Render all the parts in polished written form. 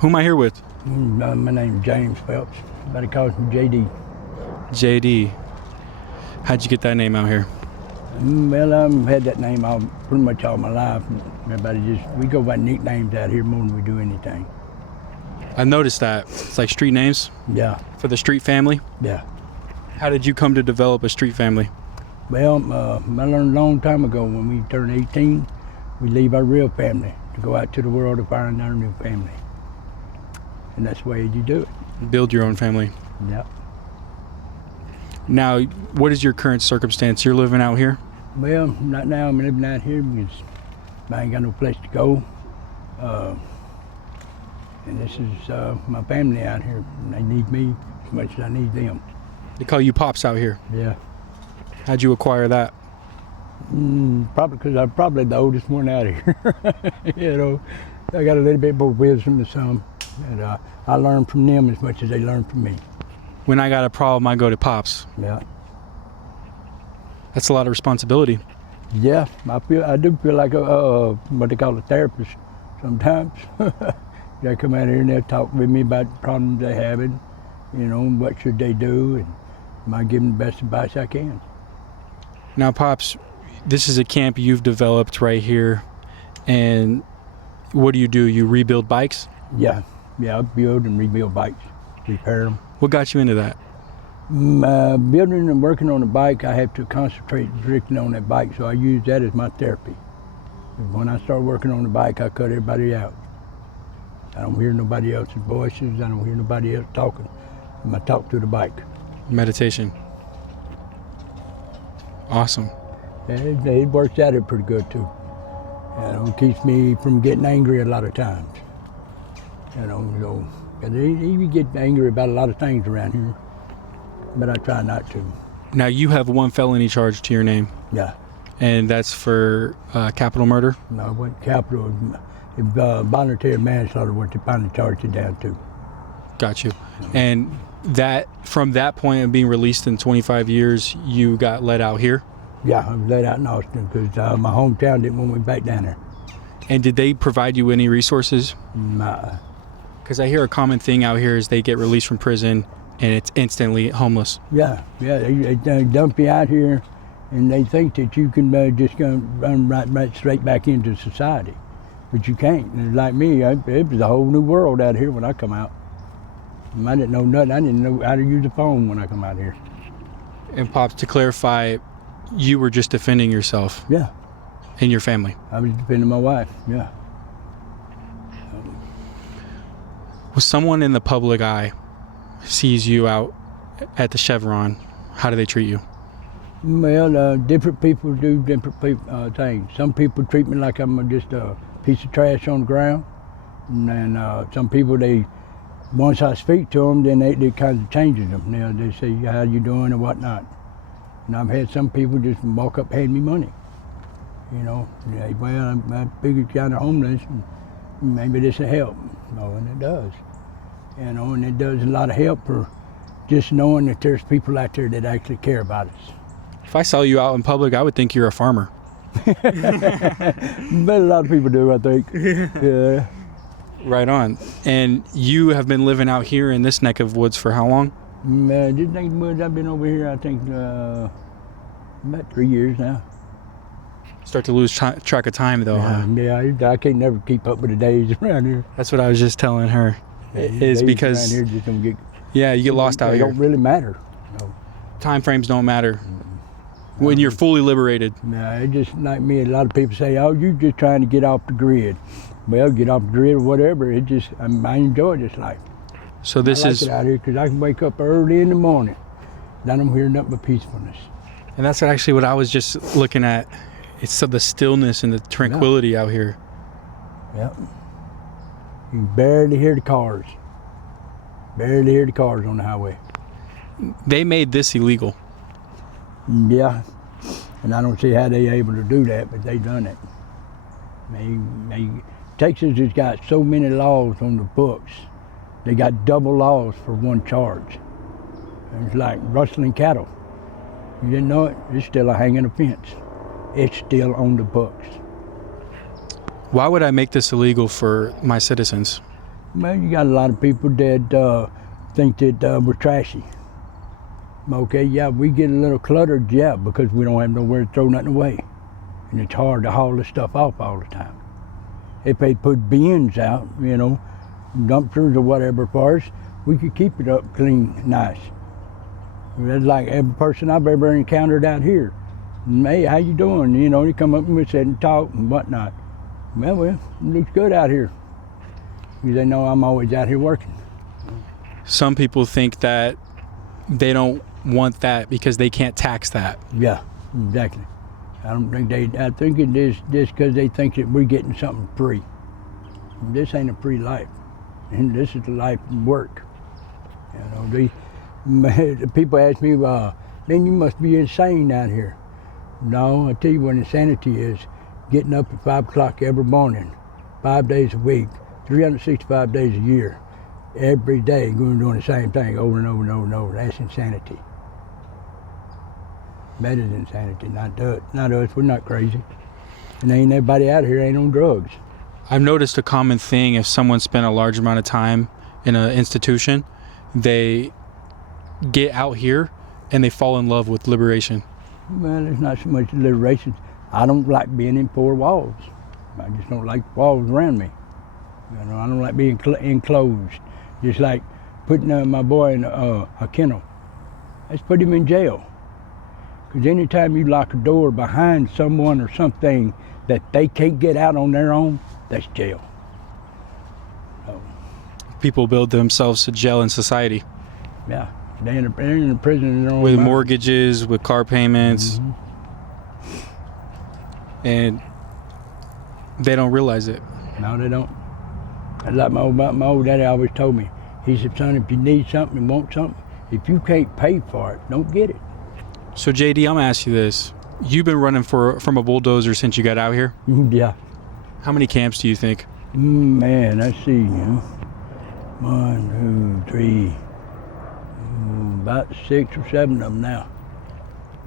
Who am I here with? My name's James Phelps. Everybody calls me JD. JD. How'd you get that name out here? Well, I've had that name pretty much all my life. We go by nicknames out here more than we do anything. I noticed that. It's like street names Yeah, for the street family. yeah. How did you come to develop a street family? Well, I learned a long time ago when we turned 18, we leave our real family to go out to the world to find our new family. And that's the way you do it. Build your own family. Yeah. Now, what is your current circumstance? You're living out here? Well, not now. I'm living out here because I ain't got no place to go. And this is my family out here. And they need me as much as I need them. They call you Pops out here. Yeah. How'd you acquire that? Probably because I'm probably the oldest one out here. You know, I got a little bit more wisdom than some. And I learn from them as much as they learn from me. When I got a problem, I go to Pops. Yeah. That's a lot of responsibility. Yeah, I do feel like what they call a therapist sometimes. They come out here and they'll talk with me about the problems they having, you know, what should they do, and I give them the best advice I can. Now, Pops, this is a camp you've developed right here, and what do? You rebuild bikes? Yeah, I build and rebuild bikes, repair them. What got you into that? Building and working on a bike, I have to concentrate strictly on that bike, so I use that as my therapy. When I start working on the bike, I cut everybody out. I don't hear nobody else's voices. I don't hear nobody else talking. I talk to the bike. Meditation. Awesome. It works out it pretty good too. You know, it keeps me from getting angry a lot of times. You know, you get angry about a lot of things around here, but I try not to. Now, you have one felony charge to your name, Yeah. and that's for capital murder? No, I went capital. Voluntary manslaughter, what they finally charged it down to. Got you. And that, from that point of being released in 25 years, you got let out here? Yeah, I was let out in Austin because my hometown didn't want me back down there. And did they provide you any resources? Nah. Because I hear a common thing out here is they get released from prison and it's instantly homeless. Yeah, they dump you out here and they think that you can just go run right straight back into society. But you can't. And like me, it was a whole new world out here when I come out. I didn't know nothing. I didn't know how to use a phone when I come out here. And Pops, to clarify, you were just defending yourself? Yeah. And your family? I was defending my wife, yeah. When someone in the public eye sees you out at the Chevron, how do they treat you? Well, different people do different things. Some people treat me like I'm just a piece of trash on the ground. And then some people, once I speak to them, then it kind of changes them. They say, how you doing or whatnot. And I've had some people just walk up and hand me money. You know, well, I figured kind of homeless, and maybe this will help. No, and it does. You know, and it does a lot of help for just knowing that there's people out there that actually care about us. If I saw you out in public, I would think you're a farmer. But a lot of people do, I think. Yeah. Right on. And you have been living out here in this neck of woods for how long? This neck of woods, I've been over here, I think, about 3 years now. Start to lose track of time, though, huh? Yeah, I can't never keep up with the days around here. That's what I was just telling her. Is because around here just don't get, you get lost out they here. don't really matter. No. Time frames don't matter when you're fully liberated. No, it's just like me. A lot of people say, "Oh, you're just trying to get off the grid." Well, get off the grid or whatever. I enjoy this life. So this I like is it out here because I can wake up early in the morning. And I don't hear nothing but peacefulness. and that's actually what I was just looking at. It's the stillness and the tranquility out here. Yep. You can barely hear the cars. Barely hear the cars on the highway. They made this illegal. Yeah. And I don't see how they able to do that, but they done it. Texas has got so many laws on the books. They got double laws for one charge. It's like rustling cattle. You didn't know it? It's still a hanging offense. It's still on the books. Why would I make this illegal for my citizens? Well, you got a lot of people that think that we're trashy. Okay, yeah, we get a little cluttered, yeah, because we don't have nowhere to throw nothing away. And it's hard to haul this stuff off all the time. If they put bins out, you know, dumpsters or whatever for us, we could keep it up clean, nice. That's like every person I've ever encountered out here. Hey, how you doing? You know, they come up and we sit and talk and whatnot. Well, it looks good out here. Because they know I'm always out here working. Some people think that they don't want that because they can't tax that. Yeah, exactly. I don't think I think it is just because they think that we're getting something free. This ain't a free life. And this is the life of work. You know, the people ask me, man, you must be insane out here. No, I tell you what insanity is. Getting up at 5 o'clock every morning, 5 days a week, 365 days a year, every day going doing the same thing over and over and over and over. That's insanity. That is insanity, not us. We're not crazy. And ain't everybody out here ain't on drugs. I've noticed a common thing: if someone spent a large amount of time in an institution, they get out here and they fall in love with liberation. Well, it's not so much liberation. I don't like being in 4 walls. I just don't like walls around me. You know, I don't like being enclosed. Just like putting my boy in a kennel. Let's put him in jail. Because anytime you lock a door behind someone or something that they can't get out on their own, that's jail. So, People build themselves a jail in society yeah, they're in a prison in their own with mind. mortgages, with car payments, and they don't realize it. No, they don't. That's like my old daddy always told me. He said, son, if you need something and want something, if you can't pay for it, don't get it. So JD, I'm gonna ask you this: you've been running from a bulldozer since you got out here. Yeah. How many camps do you think? Man, let's see. You know. 1, 2, 3, about 6 or 7 of them now.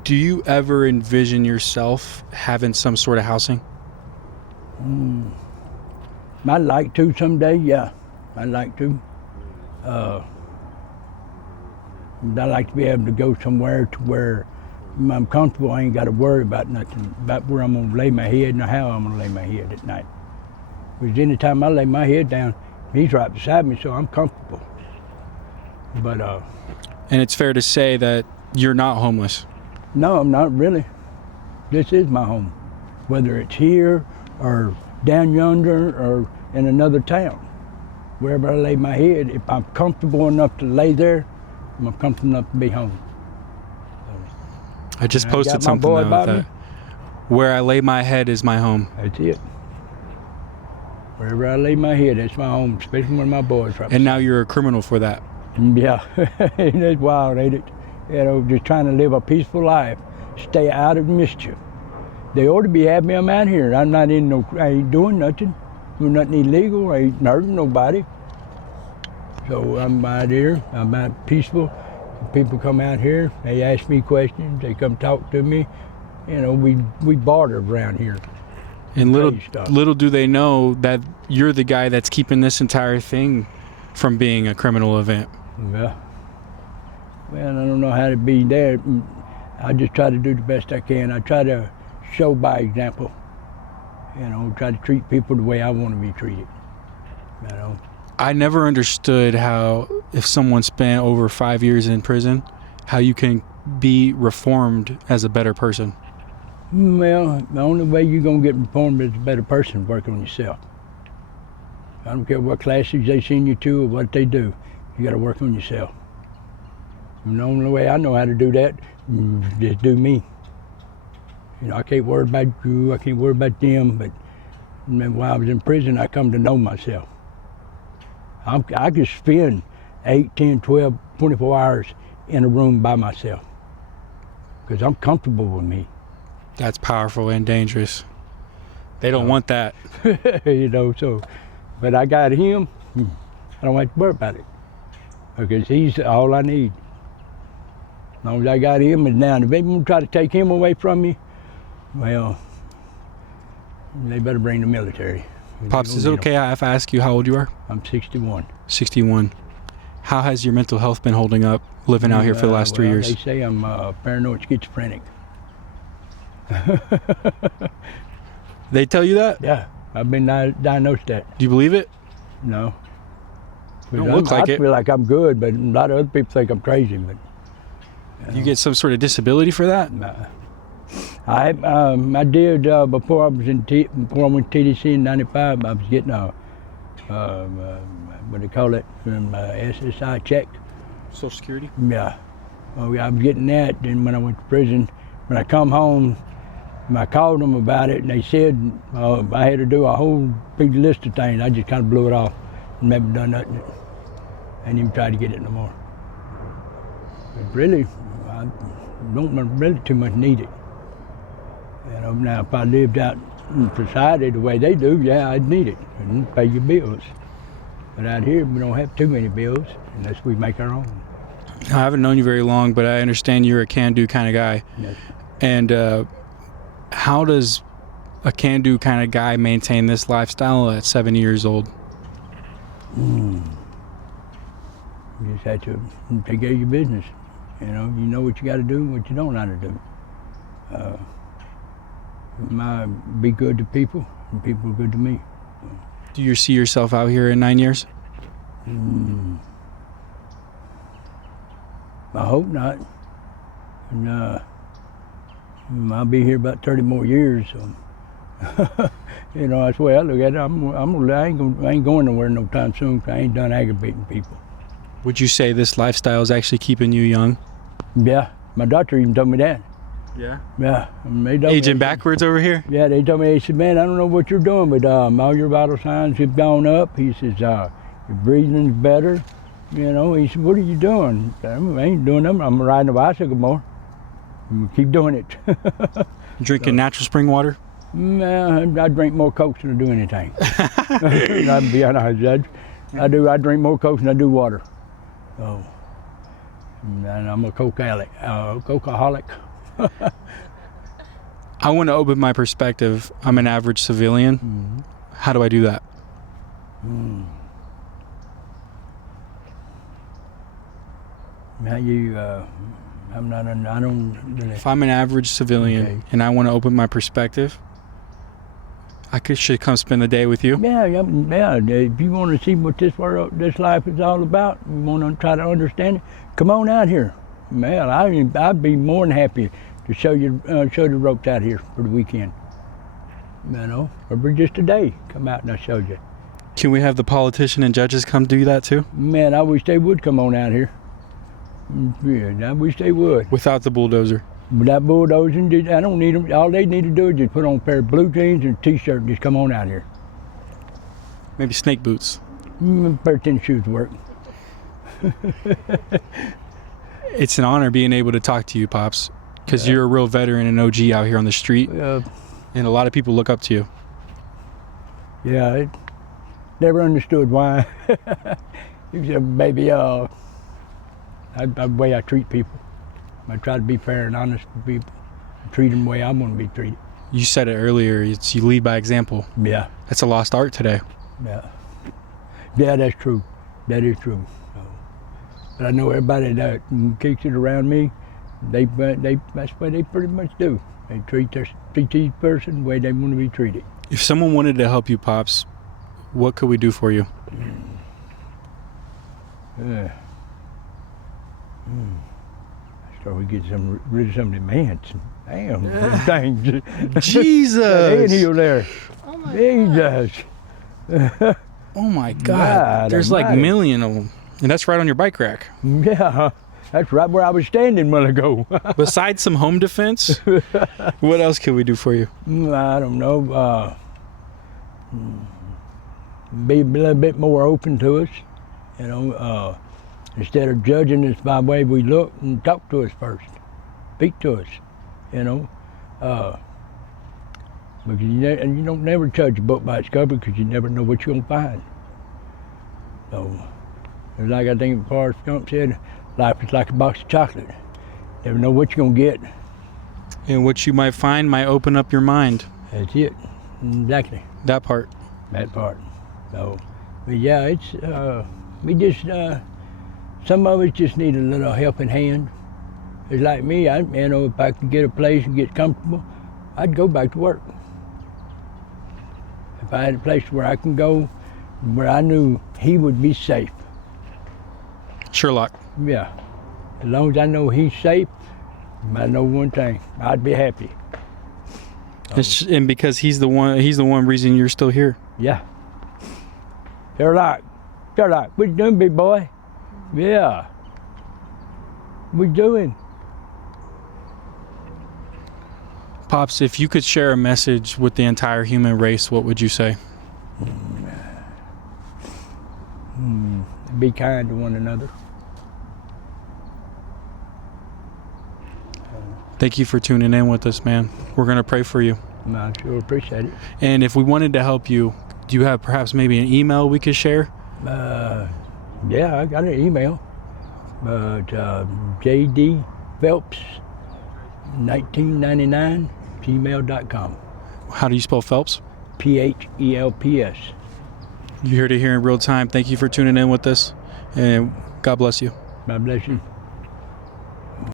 Do you ever envision yourself having some sort of housing? I'd like to someday, yeah. I'd like to. I'd like to be able to go somewhere to where I'm comfortable. I ain't got to worry about nothing, about where I'm going to lay my head and how I'm going to lay my head at night. Because anytime I lay my head down, he's right beside me, so I'm comfortable. But And it's fair to say that you're not homeless. no, I'm not really. This is my home, whether it's here or down yonder or in another town. Wherever I lay my head, if I'm comfortable enough to lay there, I'm comfortable enough to be home. I just And I posted got my something boy about by me. that. Where I lay my head is my home. That's it. Wherever I lay my head, that's my home, especially when my boys right. And now you're a criminal for that. Yeah, that's wild, ain't it? You know, just trying to live a peaceful life, stay out of mischief. They ought to be having me. I'm out here. I'm not in no. I ain't doing nothing. Doing nothing illegal. I ain't hurting nobody. So I'm out here. I'm out peaceful. People come out here. They ask me questions. They come talk to me. You know, we barter around here. And Crazy stuff. little do they know that you're the guy that's keeping this entire thing from being a criminal event. Yeah. Well, I don't know how to be there. I just try to do the best I can. I try to show by example. You know, try to treat people the way I want to be treated. You know. I never understood how, if someone spent over 5 years in prison, how you can be reformed as a better person. Well, the only way you're going to get reformed as a better person is work on yourself. I don't care what classes they send you to or what they do. You got to work on yourself. And the only way I know how to do that is just do me. You know, I can't worry about you, I can't worry about them, but while I was in prison, I come to know myself. I could spend 8, 10, 12, 24 hours in a room by myself because I'm comfortable with me. That's powerful and dangerous. They don't want that. You know, so, but I got him, I don't have to worry about it because he's all I need. As long as I got him, and now if they want to try to take him away from me, well, they better bring the military. Pops, is it okay if I ask you how old you are? I'm 61. 61. How has your mental health been holding up living out here for the last 3 years? They say I'm paranoid schizophrenic. They tell you that? Yeah, I've been diagnosed that. Do you believe it? No. Don't look like I it. feel like I'm good, but a lot of other people think I'm crazy. But You get some sort of disability for that? nah. I did before I went to TDC in '95. I was getting what do they call it? SSI check. Social Security? Yeah. Oh, yeah, I was getting that. Then when I went to prison, when I come home, I called them about it, and they said I had to do a whole big list of things. I just kind of blew it off and never done nothing. I didn't even try to get it no more. But really, I don't really too much need it. You know, now if I lived out in society the way they do, yeah, I'd need it and pay your bills. But out here, we don't have too many bills unless we make our own. I haven't known you very long, but I understand you're a can-do kind of guy. Yes. And how does a can-do kind of guy maintain this lifestyle at 70 years old? You just have to take care of your business. You know what you got to do and what you don't know how to do. Be good to people, and people are good to me. Do you see yourself out here in 9 years? I hope not. And, I'll be here about 30 more years. So. You know, that's the way I look at it. I ain't going nowhere no time soon. 'Cause I ain't done aggravating people. Would you say this lifestyle is actually keeping you young? Yeah, my doctor even told me that. Yeah. Yeah, they told Aging me, backwards over here? Yeah, they told me, they said, man, I don't know what you're doing, but all your vital signs have gone up. He says, your breathing's better. You know, he said, what are you doing? I ain't doing nothing. I'm riding a bicycle more. I'm gonna keep doing it. Drinking natural spring water? I drink more Coke than I do anything. I'll be honest. I drink more Coke than I do water. So, and I'm a cokeaholic. I want to open my perspective. I'm an average civilian. Mm-hmm. How do I do that? How you? I'm not. I don't really. If I'm an average civilian Okay. and I want to open my perspective, should come spend the day with you. Yeah. If you want to see what this life is all about, you want to try to understand it, come on out here. Man, I'd be more than happy to show you the ropes out here for the weekend. You know, or for just a day, come out and I'll show you. Can we have the politician and judges come do that too? Man, I wish they would come on out here. Yeah, I wish they would. Without the bulldozer. But that bulldozing, I don't need them. All they need to do is just put on a pair of blue jeans and a t-shirt and just come on out here. Maybe snake boots. A pair of tennis shoes work. It's an honor being able to talk to you, Pops, because you're a real veteran and OG out here on the street, and a lot of people look up to you. Yeah, I never understood why. You said, maybe the way I treat people. I try to be fair and honest with people. I treat them the way I want to be treated. You said it earlier, you lead by example. Yeah. That's a lost art today. Yeah. Yeah, that's true. That is true. So, but I know everybody that kicks it around me, that's what they pretty much do. They treat each person the way they want to be treated. If someone wanted to help you, Pops, what could we do for you? So we get rid of some demands. Damn, them things. Jesus! That anthill there. Oh my Jesus. Oh my God. God There's like a almighty. million of them. And that's right on your bike rack. Yeah, that's right where I was standing a while ago. Besides some home defense, what else can we do for you? I don't know. Be a little bit more open to us, you know. Instead of judging us by the way we look, and talk to us first, speak to us, you know. Because you don't never judge a book by its cover because you never know what you're gonna find. So, it's like I think Forrest Gump said, life is like a box of chocolate. Never know what you're gonna get. And what you might find might open up your mind. That's it. Exactly. That part. that part. So, but yeah, it's we just some of us just need a little helping hand. It's like me, if I could get a place and get comfortable, I'd go back to work. If I had a place where I can go, where I knew he would be safe. Sherlock. Yeah, as long as I know he's safe, I know one thing, I'd be happy. And because he's the one reason you're still here. Yeah. Sherlock, what you doing, big boy? Yeah. What you doing? Pops, if you could share a message with the entire human race, what would you say? Be kind to one another. Thank you for tuning in with us, man. We're going to pray for you. I sure appreciate it. And if we wanted to help you, do you have perhaps maybe an email we could share? Yeah, I got an email. But JD Phelps 1999 gmail.com. How do you spell Phelps? PHELPS. You're here to hear in real time. Thank you for tuning in with us, and God bless you. God bless you.